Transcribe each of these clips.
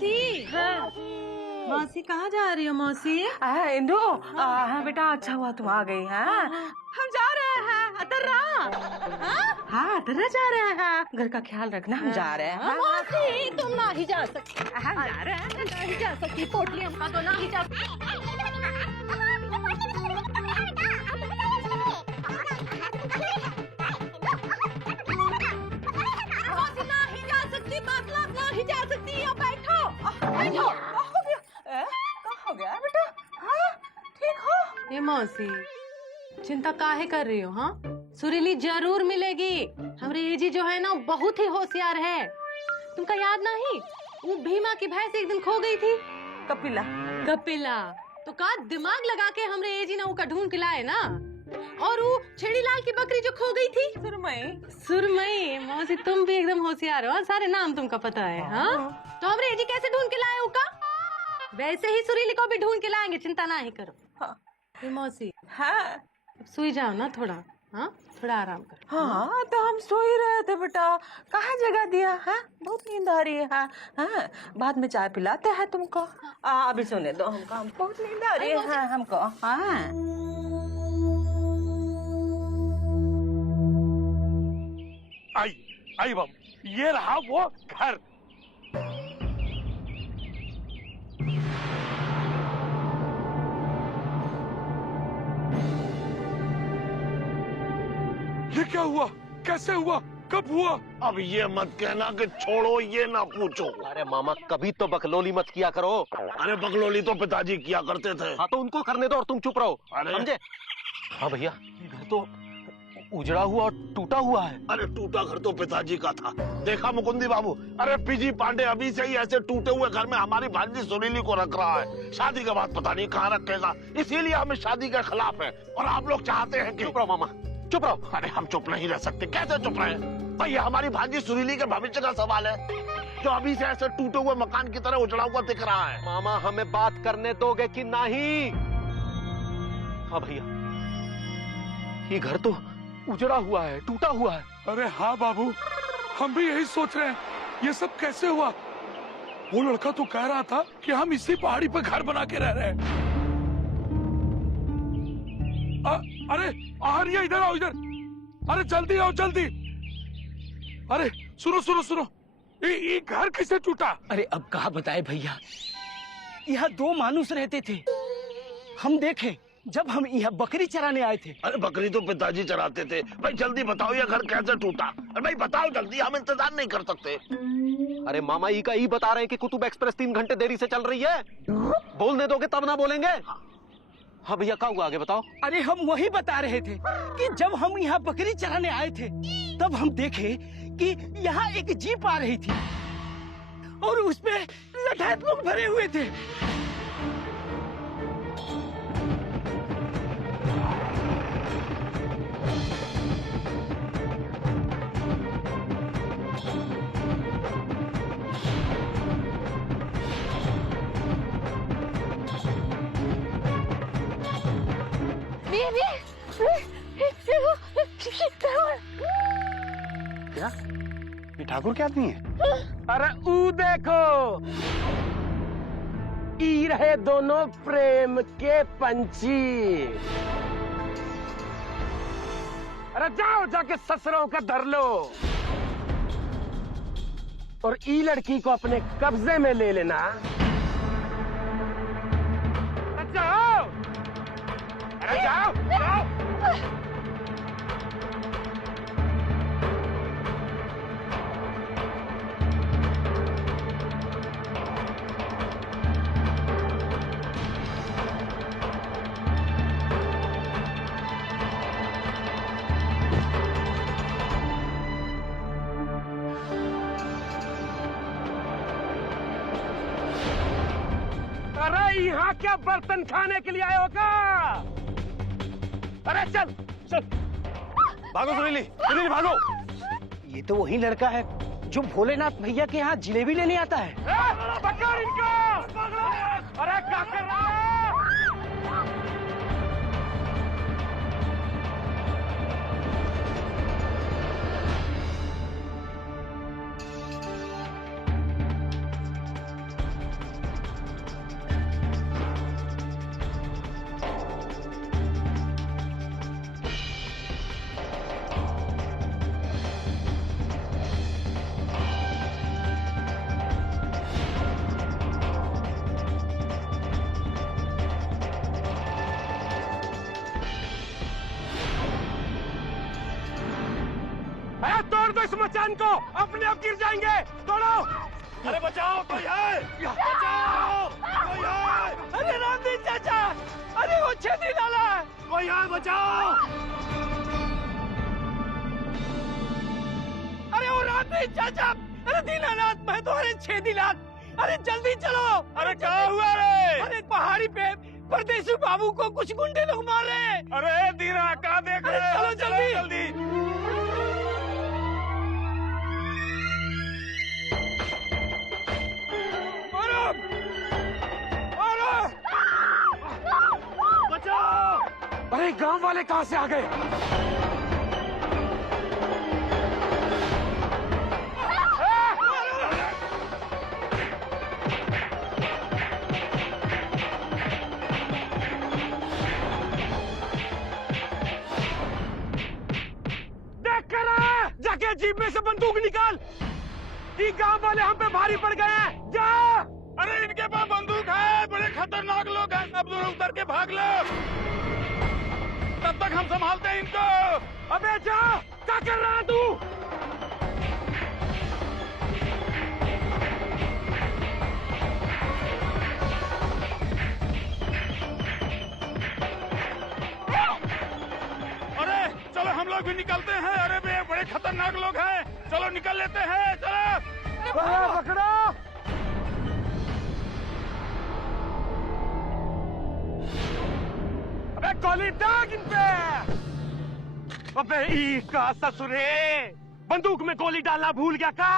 मौसी। हाँ। मौसी कहाँ जा रही हो मौसी? इंदु, हाँ बेटा, अच्छा हुआ तुम आ गई। हाँ हम जा रहे हैं अतर्रा। हाँ अतर्रा जा रहे हैं, घर का ख्याल रखना, हम जा रहे हैं। मौसी तुम ना ही जा सकती, हम जा रहे हैं, नहीं जा सकती, पोटली अम्मा तो ना ही जा सकती, यहाँ बैठो बैठो। हो गया बेटा? हाँ ठीक हो? ये मौसी चिंता काहे कर रही हो? हाँ सुरीली जरूर मिलेगी। हमारी एजी जो है ना बहुत ही होशियार है। तुमका याद नहीं, वो भीमा की भैंस एक दिन खो गई थी। कपिला कपिला तो का दिमाग लगा के हमरे एजी ने उसका ढूंढ के लाए ना। और वो छेड़ी लाल की बकरी जो खो गई थी, सुरमई। मौसी तुम भी एकदम होशियार हो, सारे नाम तुमका पता है। हाँ तो हमरे एजी कैसे ढूंढ के लाए उका, वैसे ही सुरीली को भी ढूंढ के लाएंगे, चिंता ना ही करो। हाँ। मौसी हाँ सोई जाओ ना थोड़ा। हाँ थोड़ा आराम करो। हाँ तो हम सो ही रहे थे बेटा, कहाँ जगह दिया? हाँ बहुत नींद आ रही है। हाँ बाद में चाय पिलाते हैं तुमको। अभी सोने दो हमको, हम बहुत नींद आ रही है हमको। हाँ आई बम, ये रहा वो घर। ये क्या हुआ, कैसे हुआ, कब हुआ? अब ये मत कहना कि छोड़ो, ये ना पूछो। अरे मामा कभी तो बकलोली मत किया करो। अरे बकलोली तो पिताजी किया करते थे। हाँ तो उनको करने दो और तुम चुप रहो, अरे समझे? हाँ भैया, ये घर तो उजड़ा हुआ और टूटा हुआ है। अरे टूटा घर तो पिताजी का था, देखा मुकुंदी बाबू। अरे पीजी पांडे अभी से ही ऐसे टूटे हुए घर में हमारी भांजी सुरीली को रख रहा है। शादी के बाद पता नहीं कहाँ रखेगा, इसीलिए हम इस शादी के खिलाफ हैं। और आप लोग चाहते हैं कि चुप रहो मामा, चुप रहो। अरे हम चुप नहीं रह सकते, कैसे चुप रहे? भाई हमारी भांजी सुरीली के भविष्य का सवाल है, जो अभी से ऐसे टूटे हुए मकान की तरह उजड़ा हुआ दिख रहा है। मामा हमें बात करने दोगे कि नहीं? हाँ भैया, ये घर तो उजड़ा हुआ है, टूटा हुआ है। अरे हाँ बाबू, हम भी यही सोच रहे हैं, ये सब कैसे हुआ? वो लड़का तो कह रहा था कि हम इसी पहाड़ी पे घर बना के रह रहे हैं। अरे आर्या इधर आओ, इधर। अरे जल्दी आओ जल्दी। अरे सुनो सुनो सुनो, ये घर किसे टूटा? अरे अब कहा बताए भैया, यहाँ दो मानुस रहते थे। हम देखे जब हम यहाँ बकरी चराने आए थे। अरे बकरी तो पिताजी चराते थे। भाई जल्दी बताओ ये घर कैसे टूटा? अरे भाई बताओ जल्दी, हम इंतजार नहीं कर सकते। अरे मामा ई का ई बता रहे हैं कि कुतुब एक्सप्रेस 3 घंटे देरी से चल रही है। बोलने दोगे तब ना बोलेंगे। हाँ भैया क्या हुआ, आगे बताओ। अरे हम वही बता रहे थे कि जब हम यहाँ बकरी चराने आए थे तब हम देखे कि यहाँ एक जीप आ रही थी और उसपे लठात लोग भरे हुए थे। क्या ये ठाकुर के आदमी है? अरे ऊ देखो, ई रहे दोनों प्रेम के पंछी। अरे जाओ जाके ससुरों का धर लो और ई लड़की को अपने कब्जे में ले लेना। जाओ, अरे जाओ, जाओ। अरे यहाँ क्या बर्तन खाने के लिए आए हो का? अरे चल चल, भागो सुरीली, सुरीली भागो। ये तो वही लड़का है जो भोलेनाथ भैया के यहाँ जिलेबी लेने आता है। पकड़ इनको। अरे क्या कर रहा है? कर दो इस मचान को, अपने आप गिर जाएंगे। तोड़ो। अरे बचाओ, कोई है? बचाओ, कोई है? अरे रामदीन चाचा, अरे वो छेदी लाला है। कोई है? बचाओ। अरे वो रामदीन चाचा, अरे दीनानाथ मैं तो, अरे छेदी लाल, अरे जल्दी चलो। अरे क्या हुआ रे? अरे पहाड़ी पे परदेसी बाबू को कुछ गुंडे लोग मार रहे हैं। अरे दीना क्या देख रहे हो? चलो जल्दी जल्दी। बचाओ। अरे गांव वाले कहां से आ गए? देख कर आ, जाके जीप में से बंदूक निकाल। ये गांव वाले हम पे भारी पड़ गए हैं। जा। अरे इनके पास बंदूक है, बड़े खतरनाक लोग हैं। अब दोनों उतर के भाग लो, तब तक हम संभालते हैं इनको। अबे जा, क्या कर रहा है तू? अरे चलो हम लोग भी निकलते हैं। अरे बे बड़े खतरनाक लोग हैं, चलो निकल लेते हैं। चलो पकड़ो। अबे गोली दाग इन पे। अबे इसका ससुरे, बंदूक में गोली डालना भूल गया का?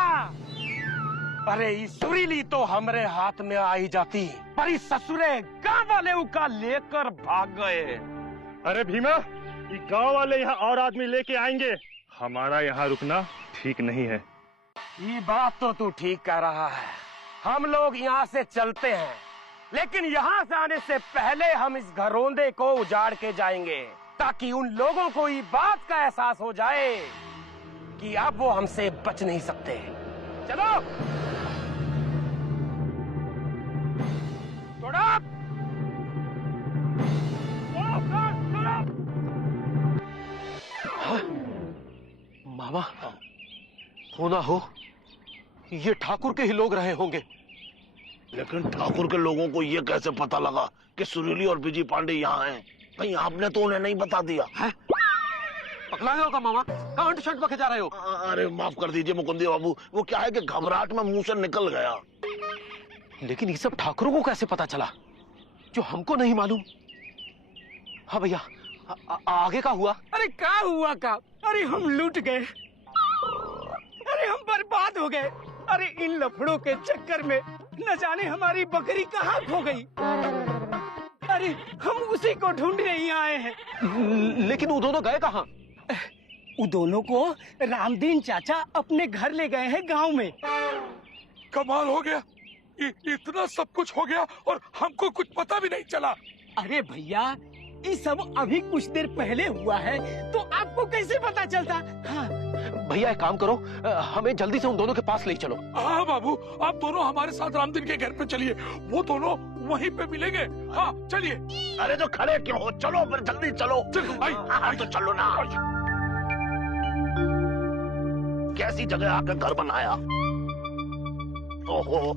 अरे इस सुरीली तो हमरे हाथ में आई जाती, पर इस ससुरे गांव वाले उका लेकर भाग गए। अरे भीमा, ये गांव वाले यहाँ और आदमी लेके आएंगे, हमारा यहाँ रुकना ठीक नहीं है। ये बात तो तू ठीक कह रहा है। हम लोग यहाँ से चलते हैं, लेकिन यहाँ से आने से पहले हम इस घरौंदे को उजाड़ के जाएंगे, ताकि उन लोगों को ये बात का एहसास हो जाए कि अब वो हमसे बच नहीं सकते। चलो। थोड़ा। मामा, हो ना हो ये ठाकुर के ही लोग रहे होंगे। लेकिन ठाकुर के लोगों को ये कैसे पता लगा कि सुरीली और बिजी पांडे यहाँ हैं? कहीं आपने तो उन्हें नहीं बता दिया है? पकड़ा गया होगा मामा, कहाँ शर्ट पके जा रहे हो? अरे माफ कर दीजिए मुकुंदी बाबू, वो क्या है कि घबराहट में मुंह से निकल गया। लेकिन ये सब ठाकुरों को कैसे पता चला जो हमको नहीं मालूम? हाँ भैया, आगे का हुआ? अरे क्या हुआ का? अरे हम लूट गए, अरे हम बर्बाद हो गए। अरे इन लफड़ों के चक्कर में न जाने हमारी बकरी कहाँ खो गई। अरे हम उसी को ढूंढने ही आए हैं। लेकिन वो दोनों गए कहाँ? वो दोनों को रामदीन चाचा अपने घर ले गए हैं गांव में। कमाल हो गया, इतना सब कुछ हो गया और हमको कुछ पता भी नहीं चला। अरे भैया, ये सब अभी कुछ देर पहले हुआ है, तो आपको कैसे पता चलता? हाँ भैया एक काम करो, हमें जल्दी से उन दोनों के पास ले चलो। हाँ बाबू, आप दोनों हमारे साथ रामदीन के घर पे चलिए, वो दोनों वहीं पे मिलेंगे। हाँ चलिए। अरे तो खड़े क्यों हो, चलो फिर जल्दी चलो। चलो भाई। हाँ तो चलो ना। कैसी जगह आकर घर बनाया। ओहो,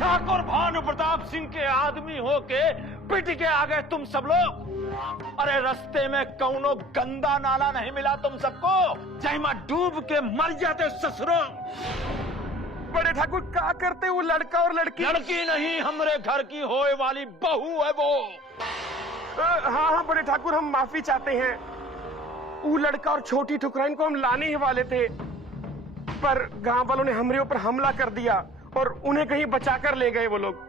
ठाकुर भानु प्रताप सिंह के आदमी होके पिट के आ गए तुम सब लोग। अरे रास्ते में कौनो गंदा नाला नहीं मिला तुम सबको, जहाँ डूब के मर जाते ससुरों। बड़े ठाकुर क्या करते, वो लड़का और लड़की? लड़की नहीं, हमरे घर की होए वाली बहू है वो। हाँ बड़े ठाकुर, हम माफी चाहते हैं। वो लड़का और छोटी ठुकराइन को हम लाने ही वाले थे, पर गांव वालों ने हमरे ऊपर हमला कर दिया और उन्हें कहीं बचाकर ले गए वो लोग।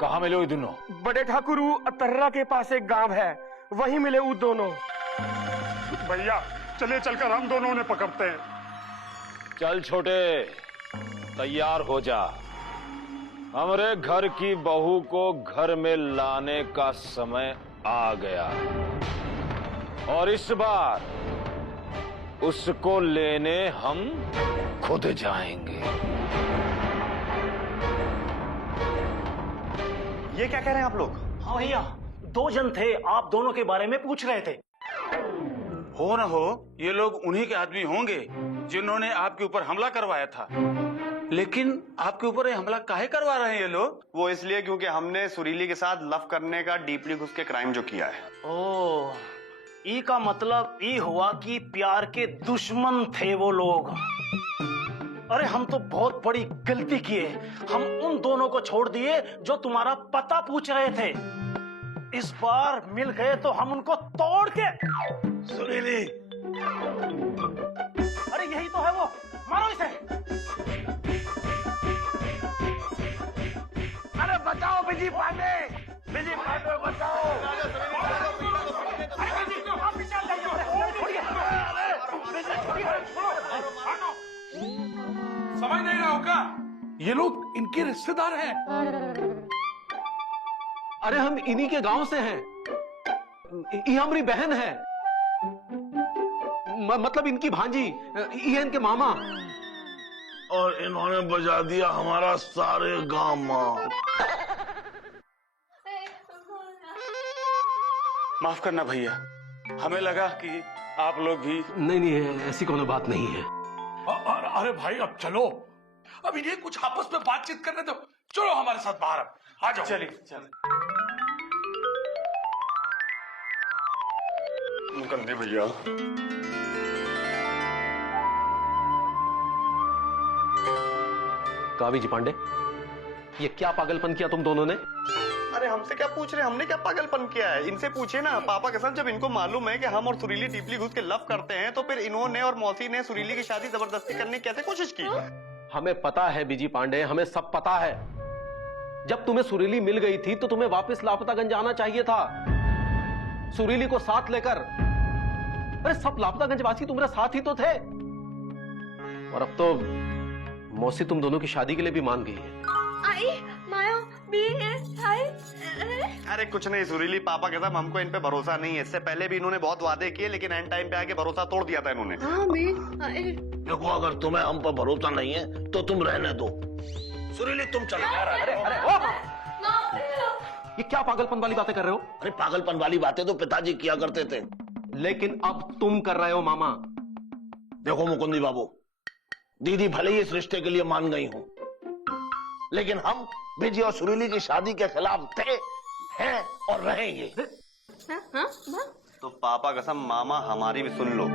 कहाँ मिले वो दोनों? बड़े ठाकुर, वो अतर्रा के पास एक गांव है, वहीं मिले वो दोनों। भैया चले, चलकर हम दोनों ने पकड़ते हैं। चल छोटे, तैयार हो जा, हमरे घर की बहू को घर में लाने का समय आ गया। और इस बार उसको लेने हम खुद जाएंगे। ये क्या कह रहे हैं आप लोग? हाँ भैया, 2 जन थे, आप दोनों के बारे में पूछ रहे थे। हो न हो ये लोग उन्हीं के आदमी होंगे जिन्होंने आपके ऊपर हमला करवाया था। लेकिन आपके ऊपर ये हमला काहे करवा रहे हैं ये लोग? वो इसलिए क्योंकि हमने सुरीली के साथ लव करने का डीपली घुस के क्राइम जो किया है। ओ, ई का मतलब ई हुआ कि प्यार के दुश्मन थे वो लोग। अरे हम तो बहुत बड़ी गलती किए, हम उन दोनों को छोड़ दिए जो तुम्हारा पता पूछ रहे थे। इस बार मिल गए तो हम उनको तोड़ के। सुरीली, अरे यही तो है वो, मारो इसे। अरे बचाओ बिजी पांडे, बिजी पांडे बचाओ। समझ नहीं रहा होगा, ये लोग इनके रिश्तेदार हैं। अरे हम इन्हीं के गांव से हैं, ये हमारी बहन है, मतलब इनकी भांजी, ये इनके मामा। और इन्होंने बजा दिया हमारा सारे गांव माँ। माफ करना भैया, हमें लगा कि आप लोग भी। नहीं नहीं, ऐसी कोनो बात नहीं है। अरे भाई अब चलो, अब इन्हें कुछ आपस में बातचीत करने दो। चलो हमारे साथ बाहर, आ जाओ। चलिए चलिए। मुकंदी भैया, कावी जी पांडे, ये क्या पागलपन किया तुम दोनों ने? अरे हमसे क्या पूछ रहे हैं? हमने क्या पागलपन किया है? इनसे पूछे ना। पापा कसम, जब इनको मालूम है कि हम और सुरीली डीपली घुस के लव करते हैं तो फिर इन्होंने और मौसी ने सुरीली की शादी जबरदस्ती करने की कैसे कोशिश की? हमें पता है बीजी पांडे, हमें सब पता है। जब तुम्हें सुरीली मिल गई थी तो तुम्हें वापस लापतागंज आना चाहिए था, सुरीली को साथ लेकर। अरे सब लापतागंज वासी तुम्हारे साथ ही तो थे। और अब तो मौसी तुम दोनों की शादी के लिए भी मान गई है। अरे कुछ नहीं सुरीली, पापा कसम हमको इन पे भरोसा नहीं है। इससे पहले भी इन्होंने बहुत वादे किए, लेकिन एंड टाइम पे आके भरोसा तोड़ दिया था इन्होंने। देखो, अगर तुम्हें हम पर भरोसा नहीं है तो तुम रहने दो। सुरीली तुम चलो। अरे ये क्या पागलपन वाली बातें कर रहे हो? अरे पागलपन वाली बातें तो पिताजी किया करते थे, लेकिन अब तुम कर रहे हो मामा। देखो मुकुंदी बाबू, दीदी भले ही इस रिश्ते के लिए मान गई हूं, लेकिन हम बिजी और सुरीली की शादी के खिलाफ थे, हैं और रहेंगे। तो पापा कसम मामा हमारी भी सुन लो।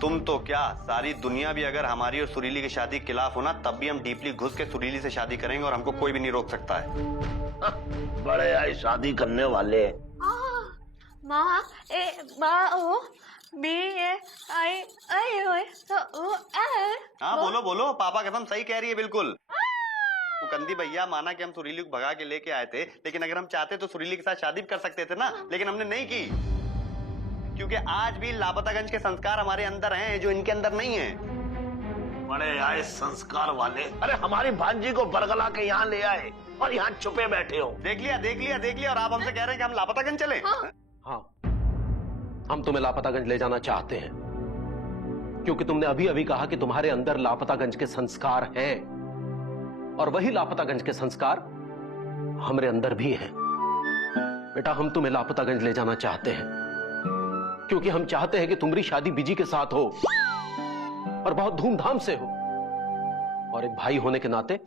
तुम तो क्या, सारी दुनिया भी अगर हमारी और सुरीली की शादी के खिलाफ हो ना, तब भी हम डीपली घुस के सुरीली से शादी करेंगे और हमको कोई भी नहीं रोक सकता है। बड़े आए शादी करने वाले। हाँ बोलो बोलो, पापा कसम सही कह रही है बिल्कुल। मुकंदी भैया, माना कि हम सुरीली को भगा के लेके आए थे, लेकिन अगर हम चाहते तो सुरीली के साथ शादी भी कर सकते थे ना, लेकिन हमने नहीं की, क्योंकि आज भी लापतागंज के संस्कार हमारे अंदर हैं जो इनके अंदर नहीं है। बड़े आए संस्कार वाले। अरे हमारी भांजी को बरगला के यहाँ ले आए और यहाँ छुपे बैठे हो। देख लिया देख लिया देख लिया, और आप हमसे कह रहे हैं कि हम लापतागंज चले? हाँ, हम तुम्हें लापतागंज ले जाना चाहते हैं, क्योंकि तुमने अभी अभी कहा कि तुम्हारे अंदर लापतागंज के संस्कार हैं, और वही लापतागंज के संस्कार हमारे अंदर भी हैं। बेटा, हम तुम्हें लापतागंज ले जाना चाहते हैं क्योंकि हम चाहते हैं कि तुम्हारी शादी बिजी के साथ हो और बहुत धूमधाम से हो, और एक भाई होने के नाते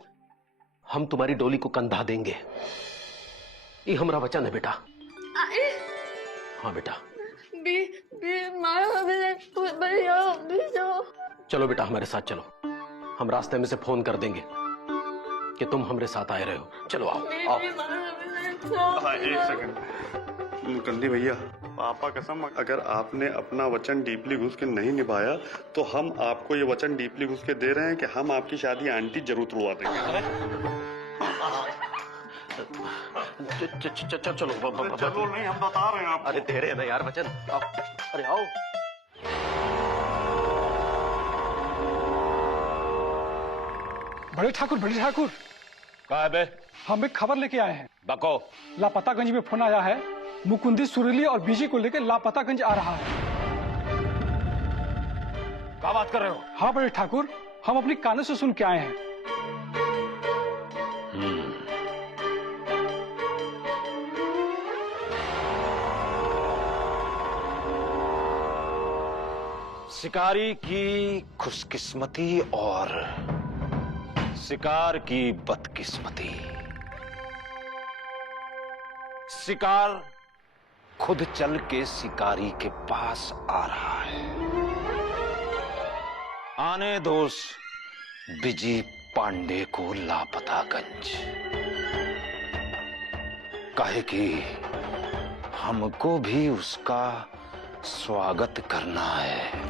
हम तुम्हारी डोली को कंधा देंगे। ये हमारा वचन है बेटा। हाँ बेटा। चलो बेटा, हमारे साथ चलो, हम रास्ते में से फोन कर देंगे कि तुम हमारे साथ आए रहे हो। चलो आओ आओ। एक सेकंड मुकंदी भैया, पापा कसम अगर आपने अपना वचन डीपली घुस के नहीं निभाया तो हम आपको ये वचन डीपली घुस के दे रहे हैं कि हम आपकी शादी आंटी जरूर तुड़वा देंगे। चलो चलो नहीं, हम बता रहे हैं आपको। अरे दे रहे हैं ना यार वचन। आओ, अरे आओ। बड़े ठाकुर कहा है बे? हम एक खबर लेके आए हैं। बको। लापतागंज में फोन आया है मुकुंदी, सुरीली और बीजी को लेकर लापतागंज आ रहा है। क्या बात कर रहे हो? हाँ बड़े ठाकुर, हम अपनी कानों से सुन के आए हैं। शिकारी की खुशकिस्मती और शिकार की बदकिस्मती। शिकार खुद चल के शिकारी के पास आ रहा है। आने दोष बिजी पांडे को लापतागंज, काहे कि हमको भी उसका स्वागत करना है।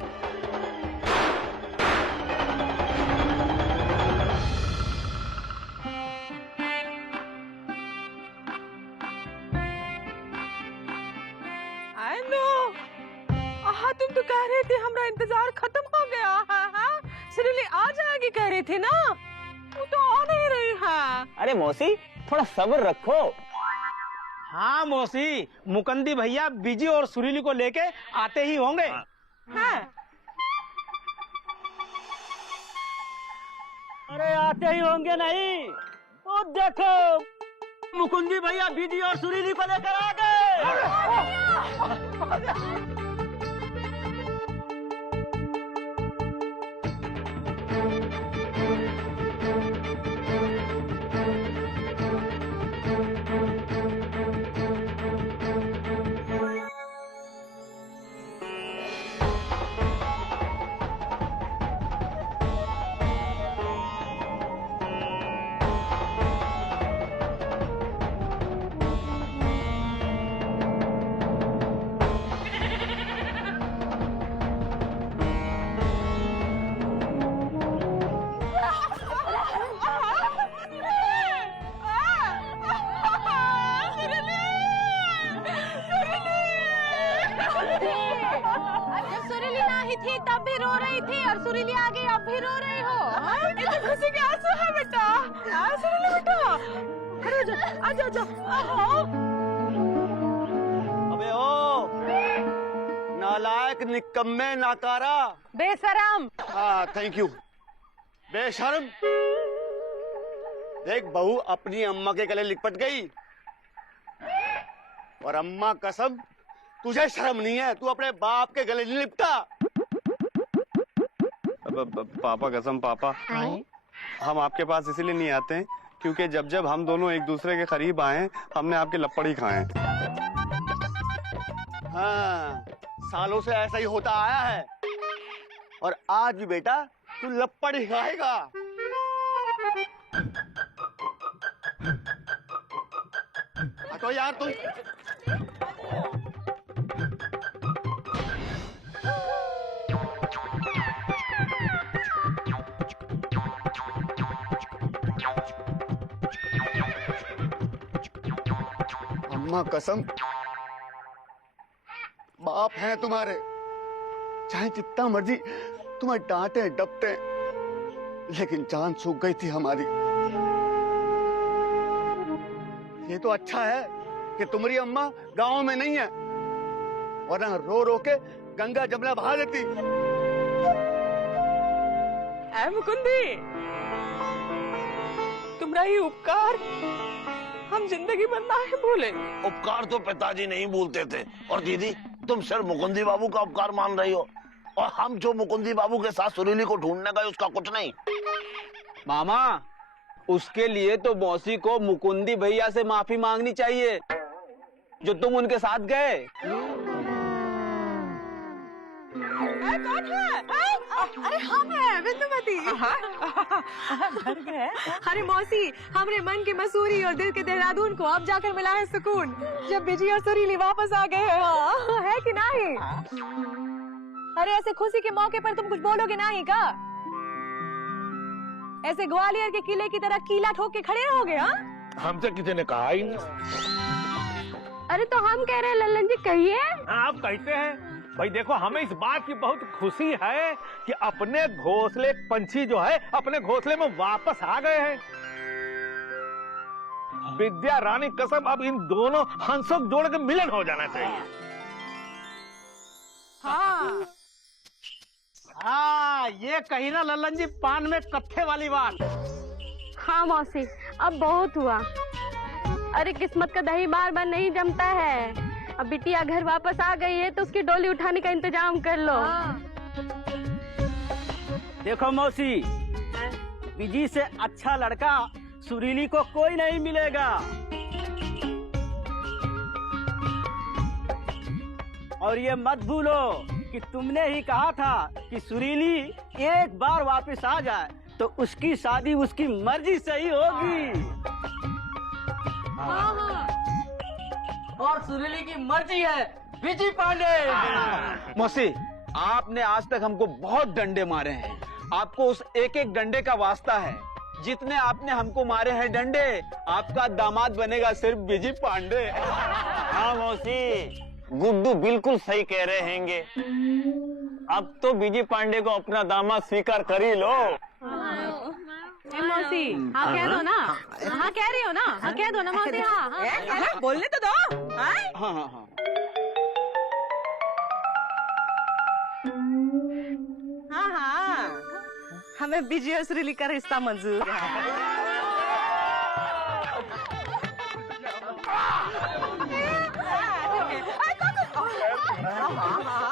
तुम तो कह रहे थे हमारा इंतजार खत्म हो गया है। सुरीली आ जाएगी कह रही थी ना, वो तो आ नहीं रही है। अरे मौसी थोड़ा सब्र रखो। हाँ मौसी, मुकुंदी भैया बीजी और सुरीली को लेके आते ही होंगे। हाँ। अरे आते ही होंगे नहीं, वो देखो मुकुंदी भैया बीजी और सुरीली को लेकर आ गए। थी तब भी रो रही थी और सुरीली आ गई अब भी रो रही हो। ये तो खुशी के आंसू है बेटा। सुरीली बेटा, अरे आजा आजा। अबे ओ नालायक, निकम्मे, नाकारा, बेशरम। हाँ थैंक यू। बेशर्म। देख बहू अपनी अम्मा के गले लिपट गई और अम्मा कसम तुझे शर्म नहीं है, तू अपने बाप के गले नहीं लिपटा। पापा कसम पापा, हम आपके पास इसीलिए नहीं आते हैं क्योंकि जब जब हम दोनों एक दूसरे के करीब आए हमने आपके लपड़ ही खाए। हाँ सालों से ऐसा ही होता आया है और आज भी बेटा तू लपड़ ही खाएगा। तो यार तुम अम्मा कसम बाप हैं तुम्हारे, चाहे जितना मर्जी तुम्हें डांटे डपटे, लेकिन जान सूख गई थी हमारी। ये तो अच्छा है कि तुम्हारी अम्मा गांव में नहीं है, वरना रो रो के गंगा जमुना बहा देती। ऐ मुकुंदी, तुम्हारा ही उपकार हम जिंदगी भर ना ही भूले। उपकार तो पिताजी नहीं भूलते थे, और दीदी तुम सिर्फ मुकुंदी बाबू का उपकार मान रही हो, और हम जो मुकुंदी बाबू के साथ सुरीली को ढूंढने गए उसका कुछ नहीं। मामा उसके लिए तो मौसी को मुकुंदी भैया से माफी मांगनी चाहिए जो तुम उनके साथ गए। कौन है? अरे हम है बिंदुमती। अरे मौसी, हमरे मन के मसूरी और दिल के देहरादून को अब जाकर मिला है सुकून, जब बिजी और सुरीली वापस आ गए हैं। हाँ है कि नहीं? अरे ऐसे खुशी के मौके पर तुम कुछ बोलोगे नहीं का? ऐसे ग्वालियर के किले की तरह कीला ठोक के खड़े रहोगे? हाँ हमसे किसी ने कहा ही नहीं। अरे तो हम कह रहे हैं लल्लन जी, कहिए। आप कहते हैं भाई, देखो हमें इस बात की बहुत खुशी है कि अपने घोंसले पंछी जो है अपने घोंसले में वापस आ गए हैं। विद्या रानी कसम अब इन दोनों हंसों को जोड़ के मिलन हो जाना चाहिए। हाँ ये कही ना लल्लन जी पान में कत्थे वाली बात। हाँ मौसी, अब बहुत हुआ। अरे किस्मत का दही बार बार नहीं जमता है। अब बिटिया घर वापस आ गई है तो उसकी डोली उठाने का इंतजाम कर लो। देखो मौसी, बिजी से अच्छा लड़का सुरीली को कोई नहीं मिलेगा। और ये मत भूलो कि तुमने ही कहा था कि सुरीली एक बार वापस आ जाए तो उसकी शादी उसकी मर्जी से ही होगी। और सुरीली की मर्जी है बिजी पांडे। मौसी, आपने आज तक हमको बहुत डंडे मारे हैं। आपको उस एक एक डंडे का वास्ता है। जितने आपने हमको मारे हैं डंडे, आपका दामाद बनेगा सिर्फ बिजी पांडे। हाँ मौसी, गुड्डू बिल्कुल सही कह रहे हैंगे। अब तो बिजी पांडे को अपना दामाद स्वीकार कर ही लो। मौसी हाँ कह दो ना। हाँ कह रही हो ना। हाँ कह दो ना मौसी। हाँ बोलने तो दो। हाँ हाँ हाँ हाँ हाँ, हमें बिजी और सुरीली का रिश्ता मंजूर है। हाँ